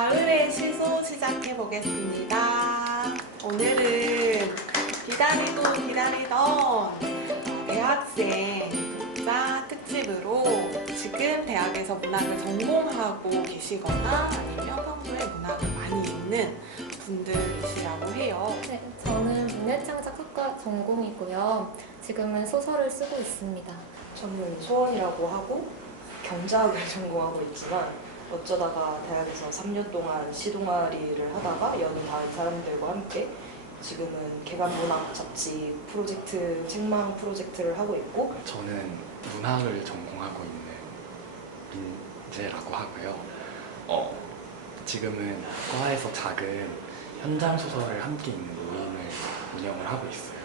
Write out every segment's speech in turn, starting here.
가을의 시소 시작해 보겠습니다. 오늘은 기다리던 대학생 독자 특집으로 지금 대학에서 문학을 전공하고 계시거나 아니면 평소에 문학을 많이 읽는 분들이시라고 해요. 네, 저는 문예창작학과 전공이고요. 지금은 소설을 쓰고 있습니다. 저는 소원이라고 하고 경제학을 전공하고 있지만 어쩌다가 대학에서 3년 동안 시동아리를 하다가 여느 다른 사람들과 함께 지금은 개간문학 잡지 프로젝트, 책망 프로젝트를 하고 있고, 저는 문학을 전공하고 있는 민재라고 하고요. 지금은 과에서 작은 현장 소설을 함께 읽는 모임을 운영을 하고 있어요.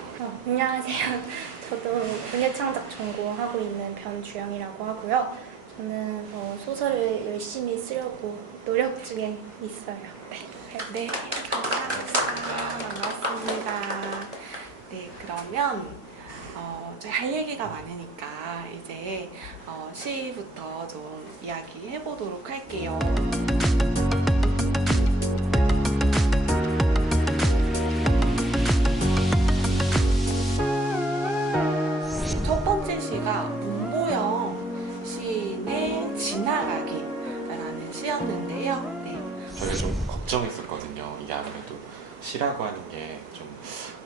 안녕하세요. 저도 문예창작 전공하고 있는 변주영이라고 하고요. 저는 소설을 열심히 쓰려고 노력 중에 있어요. 네, 반갑습니다. 네, 그러면 저희 할 얘기가 많으니까 이제 시부터 좀 이야기해 보도록 할게요. 첫 번째 시가 문보영 시인의 지나가기라는 시였는데요. 네. 저희가 좀 걱정했었거든요. 이게 아무래도 시라고 하는 게 좀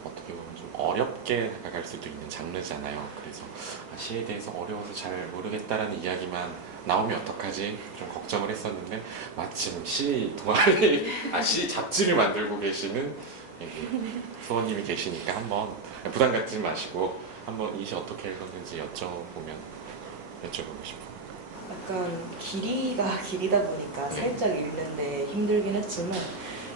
어떻게 보면 좀 어렵게 다가갈 수도 있는 장르잖아요. 그래서 시에 대해서 어려워서 잘 모르겠다라는 이야기만 나오면 어떡하지? 좀 걱정을 했었는데 마침 시 동아리, 시 잡지를 만들고 계시는 수호님이 계시니까 한번 부담 갖지 마시고 한번 이 시 어떻게 읽었는지 여쭤보고 싶어요. 약간 길이가 길이다 보니까 살짝 읽는데 힘들긴 했지만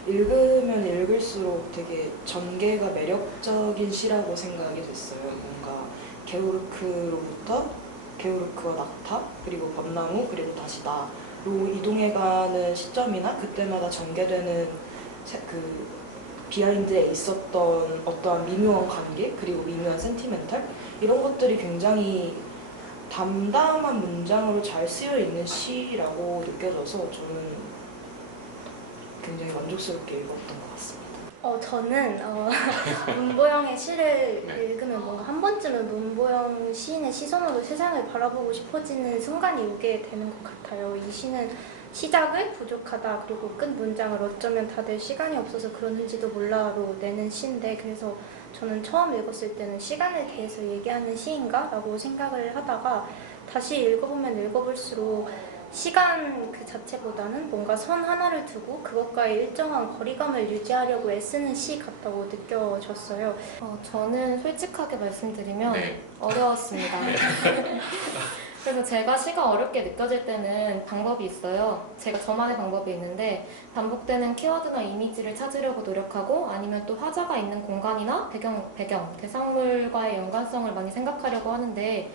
읽으면 읽을수록 되게 전개가 매력적인 시라고 생각이 됐어요. 뭔가 게오르크로부터 게오르크와 낙타, 그리고 벚나무, 그리고 다시 나로 이동해가는 시점이나 그때마다 전개되는 그 비하인드에 있었던 어떠한 미묘한 관계, 그리고 미묘한 센티멘탈, 이런 것들이 굉장히 담담한 문장으로 잘 쓰여 있는 시라고 느껴져서 저는 굉장히 만족스럽게 읽었던 것 같습니다. 저는 문보영의 시를 네. 읽으면 뭔가 한 번쯤은 문보영 시인의 시선으로 세상을 바라보고 싶어지는 순간이 오게 되는 것 같아요. 이 시는 시작을 부족하다, 그리고 끝 문장을 어쩌면 다들 시간이 없어서 그러는지도 몰라로 내는 시인데, 그래서 저는 처음 읽었을 때는 시간에 대해서 얘기하는 시인가? 라고 생각을 하다가 다시 읽어보면 읽어볼수록 시간 그 자체보다는 뭔가 선 하나를 두고 그것과의 일정한 거리감을 유지하려고 애쓰는 시 같다고 느껴졌어요. 저는 솔직하게 말씀드리면 네. 어려웠습니다. 그래서 제가 시가 어렵게 느껴질 때는 방법이 있어요. 제가 저만의 방법이 있는데, 반복되는 키워드나 이미지를 찾으려고 노력하고, 아니면 또 화자가 있는 공간이나 배경, 대상물과의 연관성을 많이 생각하려고 하는데,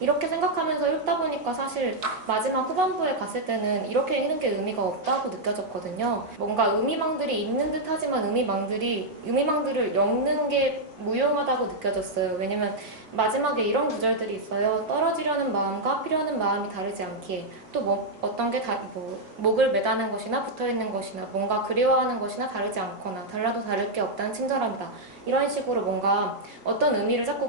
이렇게 생각하면서 읽다 보니까 사실 마지막 후반부에 갔을 때는 이렇게 읽는 게 의미가 없다고 느껴졌거든요. 뭔가 의미망들이 있는 듯 하지만 의미망들을 엮는 게 무용하다고 느껴졌어요. 왜냐면 마지막에 이런 구절들이 있어요. 떨어지려는 마음과 피려는 마음이 다르지 않기에, 또 어떤 게 목을 매다는 것이나 붙어있는 것이나 뭔가 그리워하는 것이나 다르지 않거나 달라도 다를 게 없다는 친절함이다. 이런 식으로 뭔가 어떤 의미를 자꾸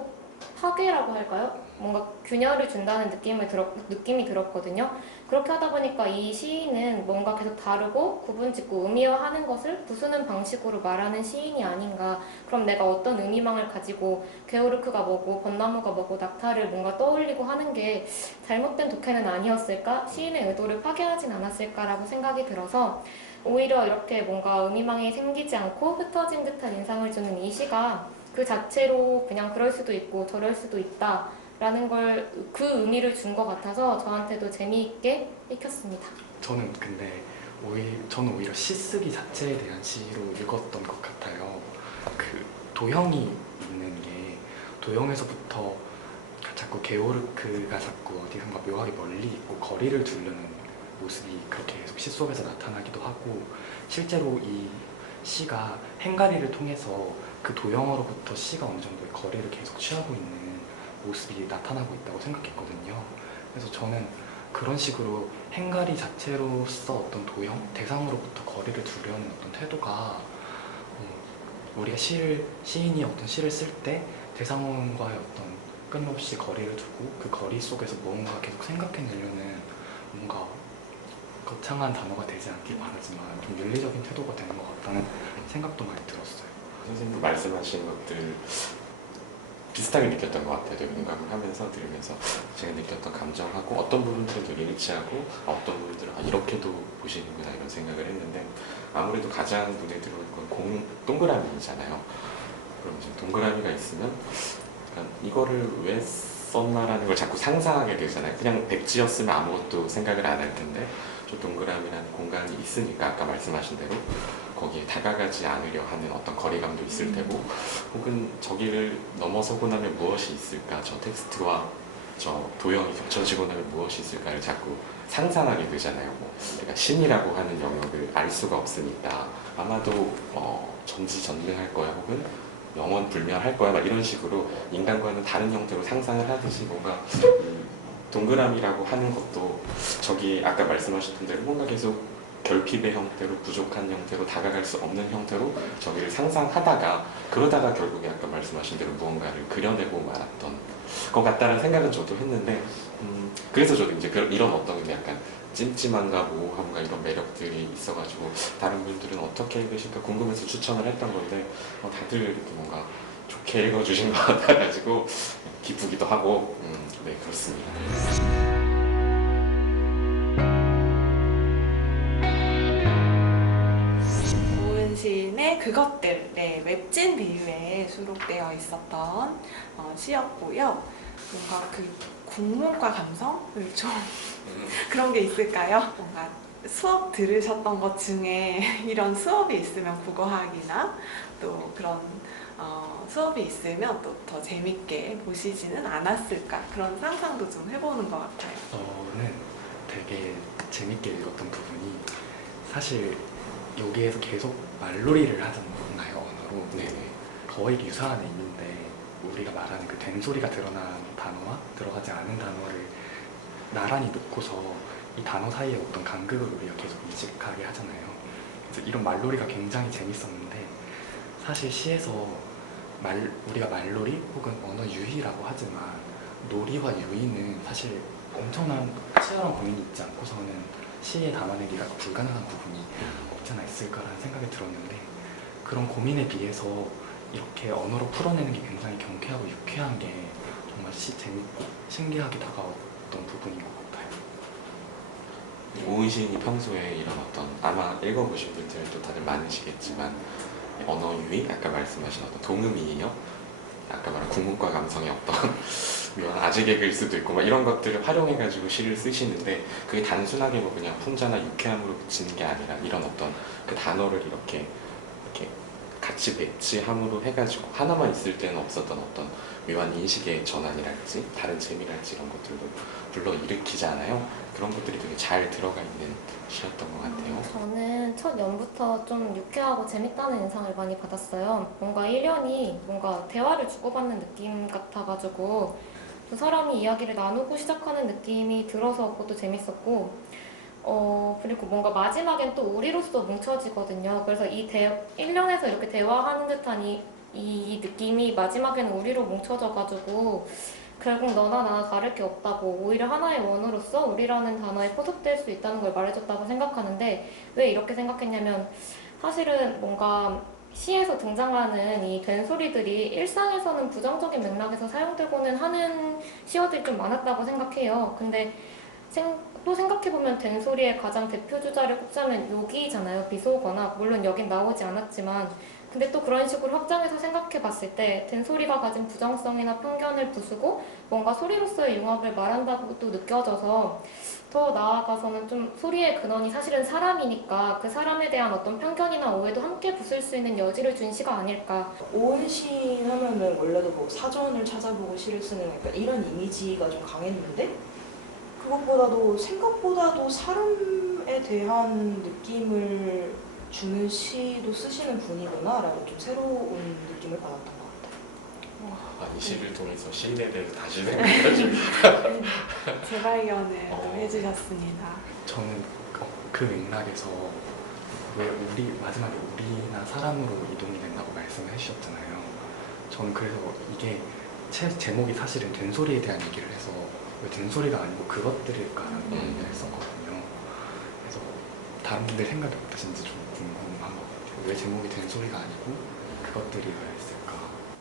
파괴라고 할까요? 뭔가 균열을 준다는 느낌이 들었거든요. 그렇게 하다 보니까 이 시인은 뭔가 계속 다르고 구분짓고 의미화하는 것을 부수는 방식으로 말하는 시인이 아닌가. 그럼 내가 어떤 의미망을 가지고 게오르크가 뭐고 벚나무가 뭐고 낙타를 뭔가 떠올리고 하는 게 잘못된 독해는 아니었을까? 시인의 의도를 파괴하진 않았을까라고 생각이 들어서 오히려 이렇게 뭔가 의미망이 생기지 않고 흩어진 듯한 인상을 주는 이 시가 그 자체로 그냥 그럴 수도 있고 저럴 수도 있다 라는 걸 그 의미를 준 것 같아서 저한테도 재미있게 읽혔습니다. 저는 근데 저는 오히려 시 쓰기 자체에 대한 시로 읽었던 것 같아요. 그 도형이 있는 게, 도형에서부터 자꾸 게오르크가 자꾸 어디선가 묘하게 멀리 있고 거리를 두르는 모습이 그렇게 계속 시 속에서 나타나기도 하고, 실제로 이 시가 행가리를 통해서 그 도형으로부터 시가 어느 정도의 거리를 계속 취하고 있는 모습이 나타나고 있다고 생각했거든요. 그래서 저는 그런 식으로 행가리 자체로서 어떤 도형, 대상으로부터 거리를 두려는 어떤 태도가 우리가 시인이 어떤 시를 쓸 때 대상과의 어떤 끊임없이 거리를 두고 그 거리 속에서 무언가 계속 생각해내려는 뭔가 거창한 단어가 되지 않길 바라지만 좀 윤리적인 태도가 되는 것 같다는 생각도 많이 들었어요. 선생님 말씀하신 것들 비슷하게 느꼈던 것 같아요. 되게 하면서 들으면서 제가 느꼈던 감정하고 어떤 부분들은 되게 일치하고 어떤 부분들은 이렇게도 보시는구나 이런 생각을 했는데 아무래도 가장 눈에 들어오는 건 동그라미잖아요. 그럼 이제 동그라미가 있으면 약간 이거를 왜 썼나라는 걸 자꾸 상상하게 되잖아요. 그냥 백지였으면 아무것도 생각을 안 할 텐데 좀 동그라미라는 공간이 있으니까 아까 말씀하신 대로 거기에 다가가지 않으려 하는 어떤 거리감도 있을 테고 혹은 저기를 넘어서고 나면 무엇이 있을까, 저 텍스트와 저 도형이 겹쳐지고 나면 무엇이 있을까를 자꾸 상상하게 되잖아요. 우리가 신이라고 하는 영역을 알 수가 없으니까 아마도 전지전능할 거야 혹은 영원불멸할 거야 막 이런 식으로 인간과는 다른 형태로 상상을 하듯이 뭔가 동그라미라고 하는 것도 저기 아까 말씀하셨던 대로 뭔가 계속 결핍의 형태로 부족한 형태로 다가갈 수 없는 형태로 저기를 상상하다가 그러다가 결국에 아까 말씀하신 대로 무언가를 그려내고 말았던 것 같다는 생각은 저도 했는데 그래서 저도 이제 이런 어떤 약간 찜찜함과 모호함과 이런 매력들이 있어가지고 다른 분들은 어떻게 읽으실까 궁금해서 추천을 했던 건데 다들 이렇게 뭔가 좋게 읽어주신 것 같아가지고 기쁘기도 하고 네 그렇습니다. 시인의 그것들, 네, 웹진 비유에 수록되어 있었던 시였고요. 뭔가 그 국문과 감성을 좀 그런 게 있을까요? 뭔가 수업 들으셨던 것 중에 이런 수업이 있으면 국어학이나 또 그런 수업이 있으면 또 더 재밌게 보시지는 않았을까 그런 상상도 좀 해보는 것 같아요. 저는 되게 재밌게 읽었던 부분이 사실 여기에서 계속 말놀이를 하잖아요, 언어로. 네. 거의 유사한 의미인데 우리가 말하는 그 된소리가 드러난 단어와 들어가지 않은 단어를 나란히 놓고서 이 단어 사이에 어떤 간극을 우리가 계속 인식하게 하잖아요. 그래서 이런 말놀이가 굉장히 재밌었는데 사실 시에서 우리가 말놀이 혹은 언어 유희라고 하지만 놀이와 유희는 사실 엄청난 치열한 고민이 있지 않고서는 시에 담아내기가 불가능한 부분이 없지 않아 있을까라는 생각이 들었는데 그런 고민에 비해서 이렇게 언어로 풀어내는 게 굉장히 경쾌하고 유쾌한 게 정말 재밌고 신기하게 다가왔던 부분인 것 같아요. 오은 시인이 평소에 이런 어떤 아마 읽어보신 분들도 다들 많으시겠지만 언어 유희, 아까 말씀하신 어떤 동음이에요. 아까 말한 국문과 감성의 어떤 아재 개그일 수도 있고 막 이런 것들을 활용해가지고 시를 쓰시는데 그게 단순하게 뭐 그냥 훈자나 유쾌함으로 그치는 게 아니라 이런 어떤 그 단어를 이렇게 같이 배치함으로 해가지고 하나만 있을 때는 없었던 어떤 묘한 인식의 전환이랄지 다른 재미랄지 이런 것들도 불러일으키잖아요. 그런 것들이 되게 잘 들어가 있는 시였던 것 같아요. 저는 첫 연부터 좀 유쾌하고 재밌다는 인상을 많이 받았어요. 뭔가 1년이 뭔가 대화를 주고받는 느낌 같아가지고 두 사람이 이야기를 나누고 시작하는 느낌이 들어서 그것도 재밌었고 그리고 뭔가 마지막엔 또 우리로서 뭉쳐지거든요. 그래서 1년에서 이렇게 대화하는 듯한 이 느낌이 마지막에는 우리로 뭉쳐져가지고 결국 너나 나나 다를 게 없다고 오히려 하나의 원어로서 우리라는 단어에 포섭될 수 있다는 걸 말해줬다고 생각하는데 왜 이렇게 생각했냐면 사실은 뭔가 시에서 등장하는 이 된소리들이 일상에서는 부정적인 맥락에서 사용되고는 하는 시어들이 좀 많았다고 생각해요. 근데 또 생각해보면 된소리의 가장 대표 주자를 꼽자면 욕이잖아요. 비속어나 물론 여긴 나오지 않았지만 근데 또 그런 식으로 확장해서 생각해봤을 때 된소리가 가진 부정성이나 편견을 부수고 뭔가 소리로서의 융합을 말한다고 또 느껴져서 더 나아가서는 좀 소리의 근원이 사실은 사람이니까 그 사람에 대한 어떤 편견이나 오해도 함께 부술 수 있는 여지를 준 시가 아닐까. 오은 시인 하면은 원래도 뭐 사전을 찾아보고 시를 쓰는 약간 이런 이미지가 좀 강했는데 그것보다도 생각보다도 사람에 대한 느낌을 주는 시도 쓰시는 분이구나 라고 좀 새로운 느낌을 받았던 것 같아요. 이 시를 통해서 시인에 대해서 다시 생각하시고 재발견을 또 해주셨습니다. 저는 그 맥락에서 왜 마지막에 우리나 사람으로 이동이 된다고 말씀을 해주셨잖아요. 저는 그래서 이게 제목이 사실은 된소리에 대한 얘기를 해서 왜 된소리가 아니고 그것들일까라는 얘기를 했었거든요. 그래서 다른 분들 생각이 어떠신지 좀 궁금한 것 같아요. 왜 제목이 된소리가 아니고 그것들이어야 했을까?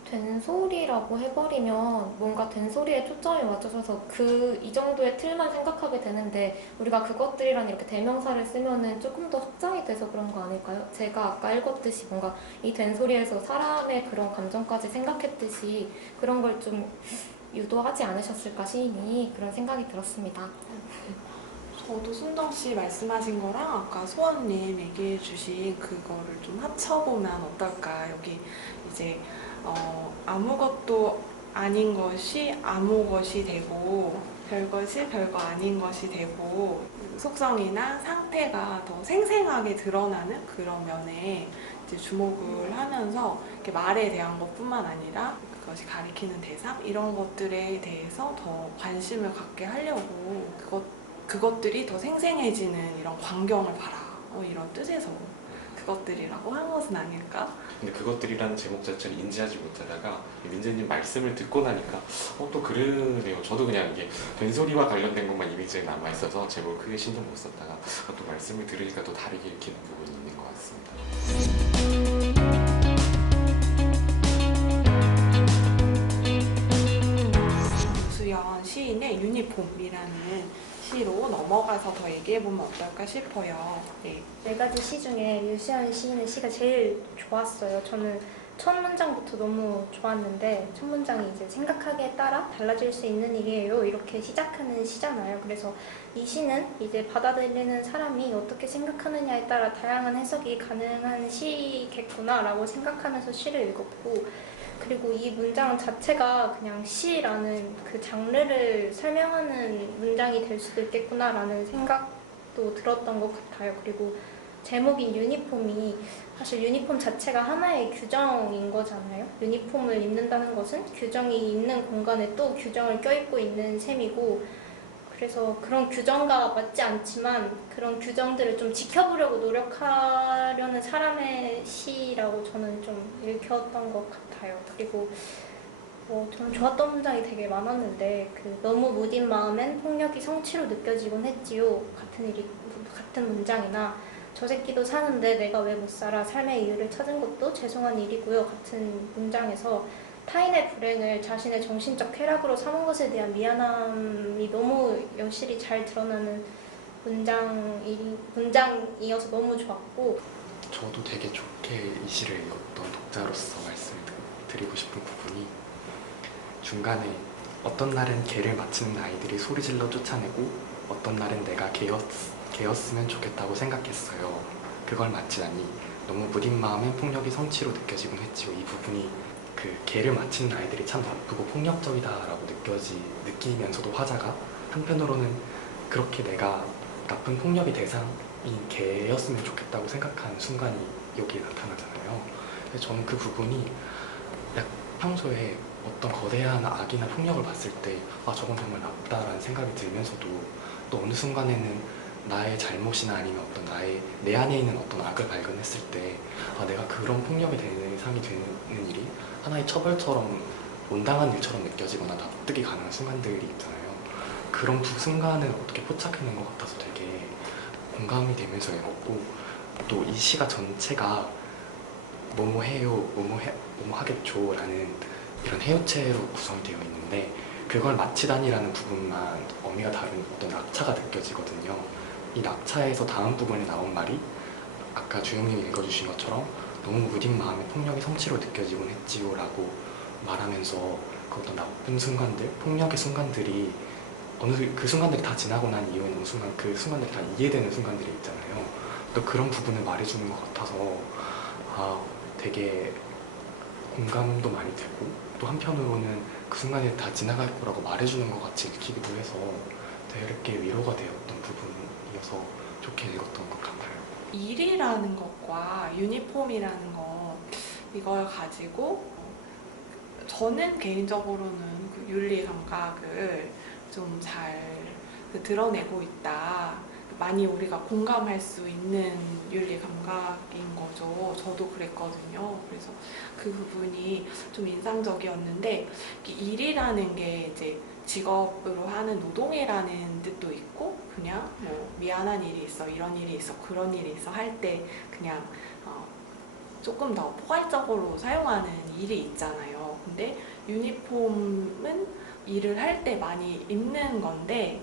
된소리라고 해버리면 뭔가 된소리에 초점이 맞춰져서 이 정도의 틀만 생각하게 되는데 우리가 그것들이란 이렇게 대명사를 쓰면은 조금 더 확장이 돼서 그런 거 아닐까요? 제가 아까 읽었듯이 뭔가 이 된소리에서 사람의 그런 감정까지 생각했듯이 그런 걸 좀 유도하지 않으셨을까 시인이 그런 생각이 들었습니다. 저도 순정 씨 말씀하신 거랑 아까 소원님 얘기해 주신 그거를 좀 합쳐보면 어떨까. 여기 이제 아무것도 아닌 것이 아무 것이 되고 별것이 별거 아닌 것이 되고 속성이나 상태가 더 생생하게 드러나는 그런 면에 이제 주목을 하면서 이렇게 말에 대한 것뿐만 아니라 그것이 가리키는 대상 이런 것들에 대해서 더 관심을 갖게 하려고 그것들이 더 생생해지는 이런 광경을 봐라 이런 뜻에서 그것들이라고 한 것은 아닐까? 근데 그것들이라는 제목 자체를 인지하지 못하다가 민재님 말씀을 듣고 나니까 또 그러네요. 저도 그냥 이게 된소리와 관련된 것만 이미지에 남아있어서 제목을 크게 신경 못 썼다가 또 말씀을 들으니까 또 다르게 읽히는 부분이 있는 것 같습니다. 유수연 시인의 유니폼이라는 시로 넘어가서 더 얘기해보면 어떨까 싶어요. 네. 4가지 시 중에 유수연 시인의 시가 제일 좋았어요. 저는 첫 문장부터 너무 좋았는데 첫 문장이 이제 생각하기에 따라 달라질 수 있는 일이에요. 이렇게 시작하는 시잖아요. 그래서 이 시는 이제 받아들이는 사람이 어떻게 생각하느냐에 따라 다양한 해석이 가능한 시겠구나라고 생각하면서 시를 읽었고 그리고 이 문장 자체가 그냥 시라는 그 장르를 설명하는 문장이 될 수도 있겠구나라는 생각도 들었던 것 같아요. 그리고 제목인 유니폼이 사실 유니폼 자체가 하나의 규정인 거잖아요. 유니폼을 입는다는 것은 규정이 있는 공간에 또 규정을 껴입고 있는 셈이고 그래서 그런 규정과 맞지 않지만 그런 규정들을 좀 지켜보려고 노력하려는 사람의 시라고 저는 좀 읽혔던 것 같아요. 그리고 저는 좋았던 문장이 되게 많았는데 너무 무딘 마음엔 폭력이 성취로 느껴지곤 했지요. 같은 문장이나 저 새끼도 사는데 내가 왜 못 살아 삶의 이유를 찾은 것도 죄송한 일이고요. 같은 문장에서 타인의 불행을 자신의 정신적 쾌락으로 삼은 것에 대한 미안함이 너무 여실히 잘 드러나는 문장이어서 너무 좋았고 저도 되게 좋게 이 시를 읽었던 독자로서 말씀드리고 싶은 부분이 중간에 어떤 날은 개를 맞추는 아이들이 소리질러 쫓아내고 어떤 날은 내가 개였으면 좋겠다고 생각했어요. 그걸 마치다니 너무 무딘 마음엔 폭력이 성취로 느껴지곤 했지요. 이 부분이 그 개를 맞추는 아이들이 참 나쁘고 폭력적이다라고 느끼면서도 화자가 한편으로는 그렇게 내가 나쁜 폭력의 대상인 개였으면 좋겠다고 생각하는 순간이 여기에 나타나잖아요. 그래서 저는 그 부분이 평소에 어떤 거대한 악이나 폭력을 봤을 때 저건 정말 나쁘다라는 생각이 들면서도 또 어느 순간에는 나의 잘못이나 아니면 내 안에 있는 어떤 악을 발견했을 때 내가 그런 폭력의 대상이 되는 일이 하나의 처벌처럼 온당한 일처럼 느껴지거나 납득이 가능한 순간들이 있잖아요. 그런 순간을 어떻게 포착해낸 것 같아서 되게 공감이 되면서 읽었고 또 이 시가 전체가 뭐뭐해요, 뭐뭐하겠죠 라는 이런 해요체로 구성되어 있는데 그걸 마치다니라는 부분만 어미가 다른 어떤 낙차가 느껴지거든요. 이 낙차에서 다음 부분에 나온 말이 아까 주영님이 읽어주신 것처럼 너무 무딘 마음에 폭력이 성취로 느껴지곤 했지요 라고 말하면서 그 어떤 나쁜 순간들, 폭력의 순간들이 그 순간들이 다 지나고 난 이후에 그 순간들이 다 이해되는 순간들이 있잖아요. 또 그런 부분을 말해주는 것 같아서 되게 공감도 많이 되고 또 한편으로는 그 순간이 다 지나갈 거라고 말해주는 것 같이 읽히기도 해서 되게 위로가 되었던 부분이어서 좋게 읽었던 것 같아요. 일이라는 것과 유니폼이라는 것 이걸 가지고 저는 개인적으로는 그 윤리 감각을 좀 잘 드러내고 있다. 많이 우리가 공감할 수 있는 윤리 감각인 거죠. 저도 그랬거든요. 그래서 그 부분이 좀 인상적이었는데, 일이라는 게 이제 직업으로 하는 노동이라는 뜻도 있고, 그냥 뭐 미안한 일이 있어, 이런 일이 있어, 그런 일이 있어 할 때 그냥 조금 더 포괄적으로 사용하는 일이 있잖아요. 근데 유니폼은 일을 할 때 많이 입는 건데,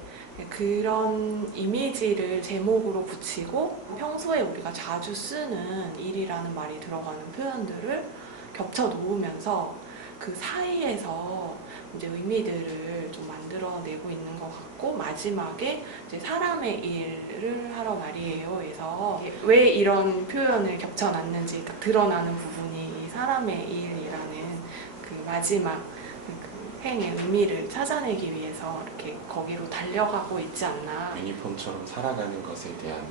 그런 이미지를 제목으로 붙이고 평소에 우리가 자주 쓰는 일이라는 말이 들어가는 표현들을 겹쳐 놓으면서 그 사이에서 이제 의미들을 좀 만들어내고 있는 것 같고, 마지막에 이제 사람의 일을 하러 말이에요. 그래서 왜 이런 표현을 겹쳐놨는지 딱 드러나는 부분이 사람의 일이라는 그 마지막 그 행의 의미를 찾아내기 위해서 이렇게 거기로 달려가고 있지 않나. 유니폼처럼 살아가는 것에 대한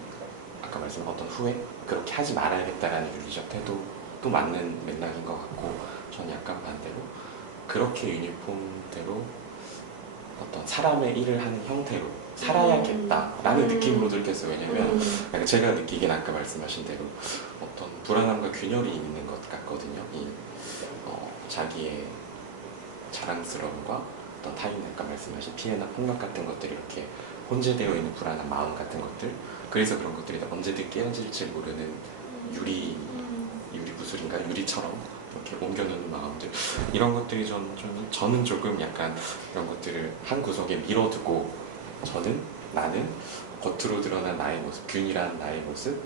아까 말씀한 어떤 후회? 그렇게 하지 말아야겠다라는 윤리적 태도도 맞는 맥락인 것 같고, 저는 약간 반대로 그렇게 유니폼대로 어떤 사람의 일을 하는 형태로 살아야겠다라는 느낌으로 느꼈어요. 왜냐면 약간 제가 느끼기엔 아까 말씀하신 대로 어떤 불안함과 균열이 있는 것 같거든요. 이 자기의 자랑스러움과 어떤 타인 아까 말씀하신 피해나 폭력 같은 것들이 이렇게 혼재되어 있는 불안한 마음 같은 것들, 그래서 그런 것들이 언제든 깨어질지 모르는 유리 구슬인가 유리처럼 이렇게 옮겨놓는 마음들, 이런 것들이 저는 조금 약간 이런 것들을 한 구석에 밀어두고 나는 겉으로 드러난 나의 모습, 균일한 나의 모습,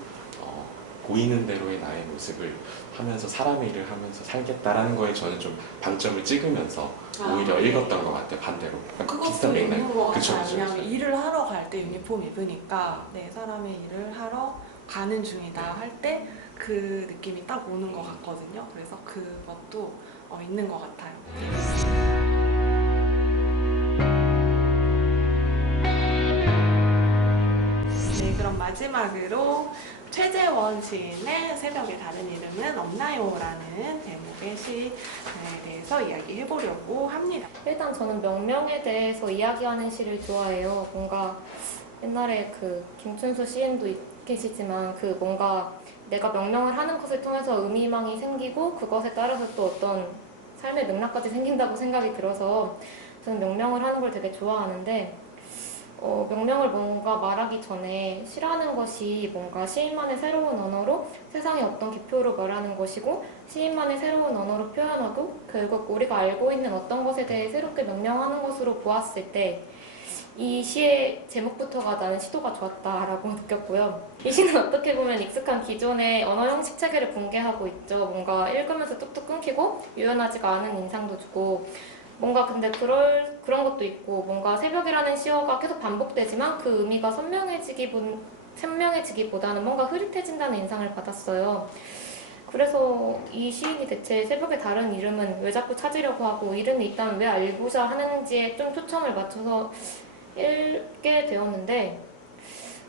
보이는 대로의 나의 모습을 하면서 사람의 일을 하면서 살겠다라는 거에 저는 좀 방점을 찍으면서 오히려 읽었던 것 같아요. 반대로 비슷한 그것도 있는 것 그쵸, 같아요. 그쵸, 왜냐면 그쵸. 일을 하러 갈 때 유니폼 입으니까 내 사람의 일을 하러 가는 중이다 할 때 그 느낌이 딱 오는 것 같거든요. 그래서 그것도 있는 것 같아요. 네, 그럼 마지막으로 최재원 시인의 새벽의 다른 이름은 없나요? 라는 제목의 시에 대해서 이야기해보려고 합니다. 일단 저는 명명에 대해서 이야기하는 시를 좋아해요. 뭔가 옛날에 그 김춘수 시인도 계시지만 그 뭔가 내가 명명을 하는 것을 통해서 의미망이 생기고 그것에 따라서 또 어떤 삶의 맥락까지 생긴다고 생각이 들어서 저는 명명을 하는 걸 되게 좋아하는데, 명명을 뭔가 말하기 전에 시라는 것이 뭔가 시인만의 새로운 언어로 세상의 어떤 기표로 말하는 것이고, 시인만의 새로운 언어로 표현하고 결국 우리가 알고 있는 어떤 것에 대해 새롭게 명명하는 것으로 보았을 때 이 시의 제목부터가 나는 시도가 좋았다라고 느꼈고요. 이 시는 어떻게 보면 익숙한 기존의 언어 형식 체계를 붕괴하고 있죠. 뭔가 읽으면서 뚝뚝 끊기고 유연하지가 않은 인상도 주고, 뭔가 근데 그런 것도 있고, 뭔가 새벽이라는 시어가 계속 반복되지만 그 의미가 선명해지기보다는 뭔가 흐릿해진다는 인상을 받았어요. 그래서 이 시인이 대체 새벽의 다른 이름은 왜 자꾸 찾으려고 하고 이름이 있다면 왜 알고자 하는지에 좀 초점을 맞춰서 읽게 되었는데,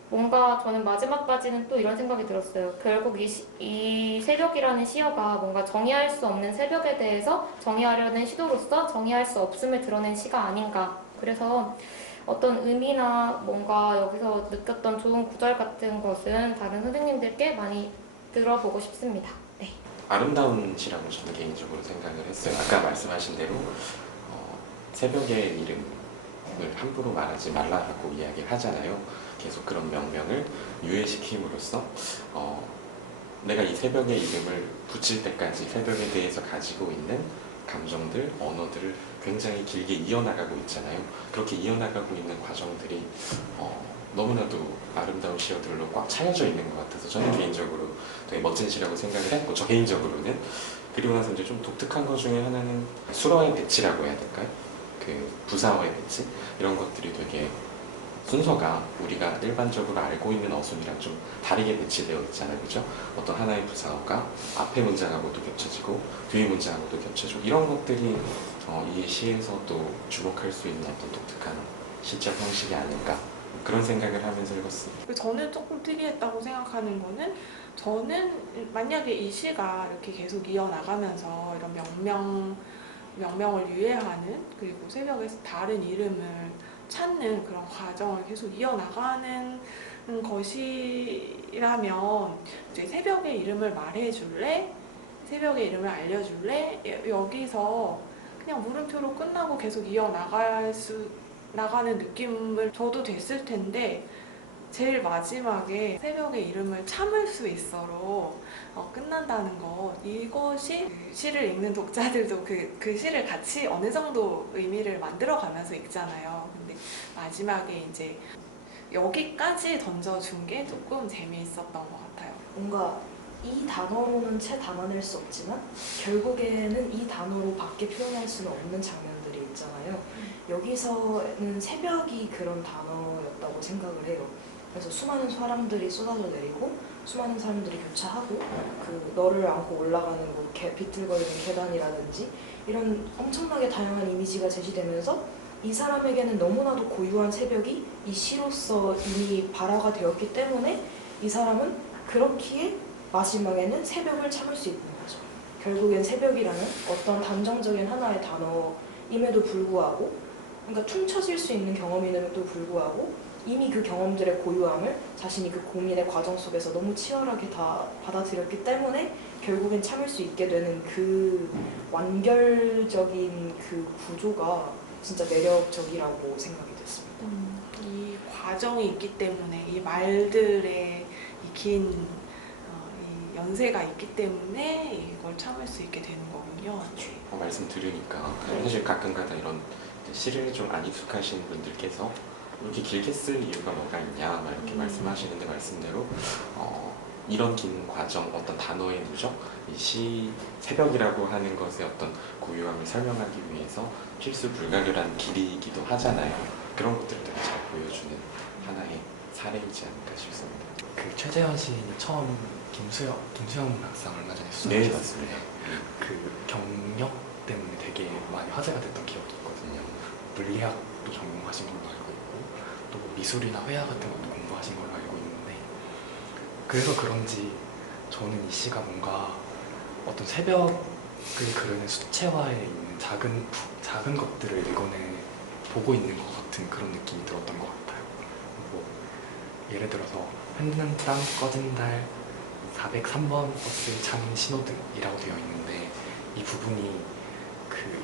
뭔가 저는 마지막까지는 또 이런 생각이 들었어요. 결국 이 새벽이라는 시어가 뭔가 정의할 수 없는 새벽에 대해서 정의하려는 시도로서 정의할 수 없음을 드러낸 시가 아닌가. 그래서 어떤 의미나 뭔가 여기서 느꼈던 좋은 구절 같은 것은 다른 선생님들께 많이 들어보고 싶습니다. 네. 아름다운 시라고 저는 개인적으로 생각을 했어요. 아까 말씀하신 대로 새벽의 이름을 함부로 말하지 말라라고 이야기를 하잖아요. 계속 그런 명명을 유예시킴으로써 내가 이 새벽의 이름을 붙일 때까지 새벽에 대해서 가지고 있는 감정들, 언어들을 굉장히 길게 이어나가고 있잖아요. 그렇게 이어나가고 있는 과정들이 너무나도 아름다운 시어들로 꽉 차여져 있는 것 같아서 저는 개인적으로 되게 멋진 시라고 생각을 했고, 저 개인적으로는. 그리고 나서 이제 좀 독특한 것 중에 하나는 수러의 배치라고 해야 될까요? 그 부사어의 배치? 이런 것들이 되게 순서가 우리가 일반적으로 알고 있는 어순이랑 좀 다르게 배치되어 있잖아요. 그죠? 어떤 하나의 부사어가 앞에 문장하고도 겹쳐지고 뒤에 문장하고도 겹쳐지고, 이런 것들이 이 시에서도 주목할 수 있는 어떤 독특한 시적 형식이 아닐까, 그런 생각을 하면서 읽었습니다. 저는 조금 특이했다고 생각하는 거는, 저는 만약에 이 시가 이렇게 계속 이어나가면서 이런 명명을 명명을 유예하는, 그리고 새벽에서 다른 이름을 찾는 그런 과정을 계속 이어나가는 것이라면, 이제 새벽의 이름을 말해줄래? 새벽의 이름을 알려줄래? 여기서 그냥 물음표로 끝나고 계속 나가는 느낌을 줘도 됐을 텐데, 제일 마지막에 새벽의 이름을 참을 수 있어로 끝난다는 것, 이것이 그 시를 읽는 독자들도 그 시를 같이 어느 정도 의미를 만들어가면서 읽잖아요. 근데 마지막에 이제 여기까지 던져준 게 조금 재미있었던 것 같아요. 뭔가 이 단어로는 채 담아낼 수 없지만 결국에는 이 단어로 밖에 표현할 수는 없는 장면들이 있잖아요. 여기서는 새벽이 그런 단어였다고 생각을 해요. 그래서 수많은 사람들이 쏟아져 내리고 수많은 사람들이 교차하고 그 너를 안고 올라가는 뭐 비틀거리는 계단이라든지 이런 엄청나게 다양한 이미지가 제시되면서 이 사람에게는 너무나도 고유한 새벽이 이 시로서 이미 발화가 되었기 때문에 이 사람은 그렇기에 마지막에는 새벽을 참을 수 있는 거죠. 결국엔 새벽이라는 어떤 단정적인 하나의 단어임에도 불구하고, 그러니까 퉁쳐질 수 있는 경험임에도 불구하고 이미 그 경험들의 고유함을 자신이 그 고민의 과정 속에서 너무 치열하게 다 받아들였기 때문에 결국엔 참을 수 있게 되는 그 완결적인 그 구조가 진짜 매력적이라고 생각이 됐습니다. 이 과정이 있기 때문에, 이 말들의 이 긴 이 연세가 있기 때문에 이걸 참을 수 있게 되는 거군요. 말씀 들으니까 사실 가끔가다 이런 시를 좀 안 익숙하신 분들께서 이렇게 길게 쓸 이유가 뭐가 있냐 막 이렇게 말씀하시는데, 말씀대로 이런 긴 과정, 어떤 단어의 누적, 이 시 새벽이라고 하는 것의 어떤 고유함을 설명하기 위해서 필수 불가결한 길이이기도 하잖아요. 그런 것들도 잘 보여주는 하나의 사례이지 않을까 싶습니다. 그 최재현 시인이 처음 김수영 박상 얼마 전에 네, 수상하셨을 맞습니다. 때 그 경력 때문에 되게 많이 화제가 됐던 기억이 있거든요. 물리학도 전공하신 걸로 알고 있고 또 미술이나 회화 같은 것도 공부하신 걸로 알고 있는데, 그래서 그런지 저는 이 시가 뭔가 어떤 새벽을 그리는 수채화에 있는 작은 것들을 보고 있는 것 같은 그런 느낌이 들었던 것 같아요. 뭐 예를 들어서 흔드는 땅 꺼진 달 403번 버스의 창은 신호등이라고 되어 있는데, 이 부분이 그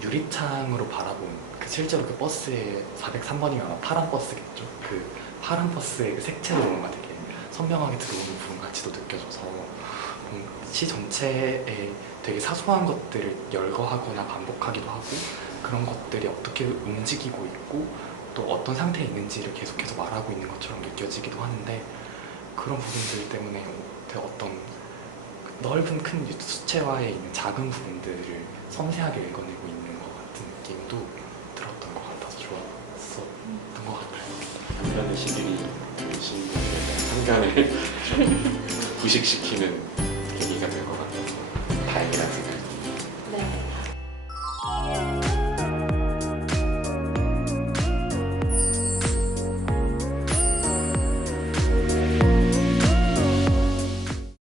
유리창으로 바라본 실제로 그 버스의 403번이면 아마 파란 버스겠죠. 그 파란 버스의 그 색채도 뭔가 되게 선명하게 들어오는 부분 같이도 느껴져서 시 전체에 되게 사소한 것들을 열거하거나 반복하기도 하고, 그런 것들이 어떻게 움직이고 있고 또 어떤 상태에 있는지를 계속해서 말하고 있는 것처럼 느껴지기도 하는데, 그런 부분들 때문에 어떤 넓은 큰 수채화에 있는 작은 부분들을 섬세하게 읽어내고 있는 것 같은 느낌도 들었던 것 같아서 좋았었던 것 같아요. 한편의 시들이 신분의 편견을 좀 부식시키는